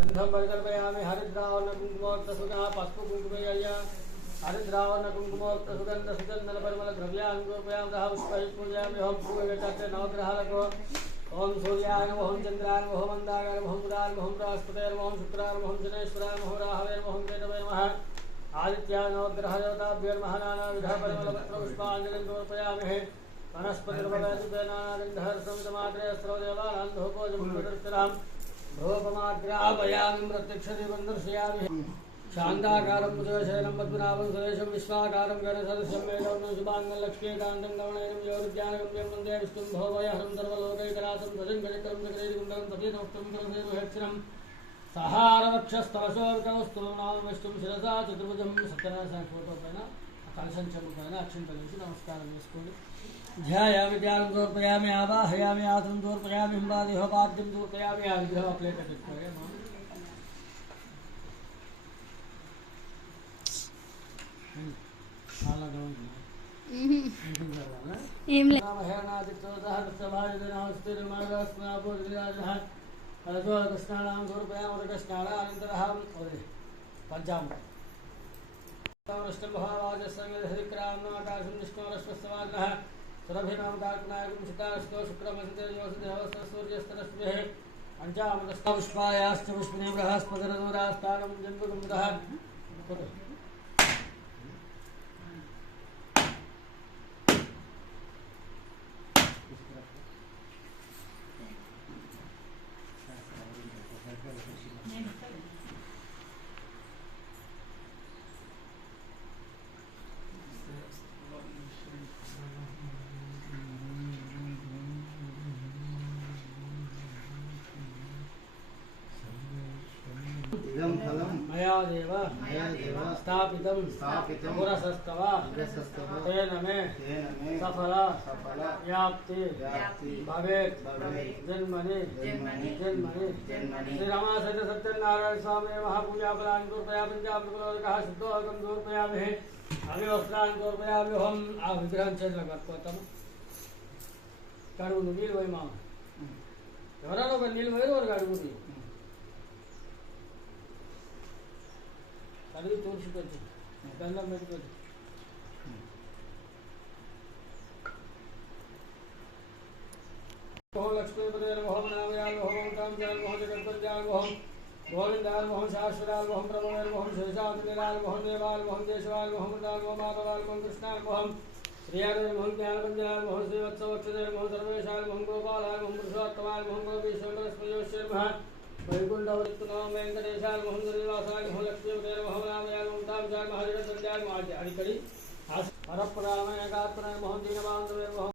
गंधम परिकल्पयामि हरिद्रावण कुंकुमोक्तसुधा पस्पु कुंकुमय्य हरिद्रावण कुंकुमोक्तसुगंध सुचंदन परिमल द्रव्यान् समर्पयामि तथा पुष्पैः पूजयामि ओम पूजयते नवग्रहाలకు ओम सूर्याय नमः ओम चंद्राय नमः ओम मंदाय नमः ओम बुधाय नमः ओम बृहस्पतये नमः ओम शुक्राय नमः ओम शनेश्वराय नमः ओम राहवे नमः ओम केतवे नमः आदित्याय नवग्रह देवताभ्यो नमः नानाविध परिमलपत्रपुष्पाञ्जलिं समर्पयामि वनस्पतिर्वदति नानागन्धर्संतमात्रे स्रवदेवानां धूपोजं धूपमाग्रापयामि प्रत्यक्षदीपं दर्शयामि शान्ताकारं मुजशयनं पद्मनाभं सुरेशं विश्वाकारं गणसदस्यं मेघवर्णं शुभाङ्गं लक्ष्मीकान्तं गमनयनं योरुद्यानगम्यं वन्दे विष्णुं भवभयहरं सर्वलोकैकनाथं भजङ्गजक्रं चक्रैर्कुण्डलं तपीतमुक्तं करसेरुहेक्षणं सहारवक्षस्तवशोर्कवस्तु नाम विष्णुं शिरसा चतुर्भुजं सत्यनारायणफोटोपैన कलशं చెంపైన అక్షింతలేసి నమస్కారం చేసుకోండి ध्यायामि ध्यानं समर्पयामि आवाहयामि आसनं समर्पयामि हिंबादिहोपाद्यं समर्पयामि आ विग्रह प्लेट పెట్టుకోండి చాలా గౌరవం ఏం లేదు కృష్ణానాం సమర్పయామి పంచామృతం हरिक्रामकाशं निष्कमरश्वस्तवाग्नः सुरभिनाम काकनायकं चितारस्तो शुक्रमसितेजोषदेवस्य सूर्यस्तरश्मेः पञ्चामृतस्तपुष्पायाश्च पुष्पिने बृहस्पतिरनुरास्तानं जन्मकुमुदः मया देव स्थापितं पुरसस्तव तेन मे सफल व्याप्ति भवेत् जन्मनि श्री रमासहित सत्यनारायण स्वामी महापूजाफलानि समर्पयामि पंचामृतोदकः शुद्धोदकं समर्पयामि अभिवस्त्राणि समर्पयामि ओम आ विग्रहं చేతులకట్టుకోతాం కడుగును నీళ్ళు పోయి మామ ఎవరైనా ఒక నీళ్ళు పోయి ఒక కడుగుని कभी तोर्चुकोच्चु गंधम पेट्टुकोच्चु ओम लक्ष्मीपते नमः ओम नामयाय नमः ओम कामजाय नमः जगत्पत्याय नमः ओम गोविन्दाय नमः शाश्वताय नमः प्रभवे नमः शेषाद्रिलाय नमः देवाय नमः देशवाय नमः मुदाय नमः माधवाय नमः कृष्णाय नमः श्रीहरे नमः ज्ञानपञ्जनाय नमः श्रीवत्सवक्षते नमः सर्वेशाय नमः गोपालाय नमः पुरुषोत्तमाय नमः गोपीश्वरस्मयोश्य नमः वैकुंठवृत्तुनाम वेंकटेशाय नमः श्रीनिवासाय नमः लक्ष्मीपते नमः नामयाय नमः तामजाय नमः जगत्पत्याय नमः अडिकड़ी हरप्राणाय गात्राय नमः दीनबान्धवे नमः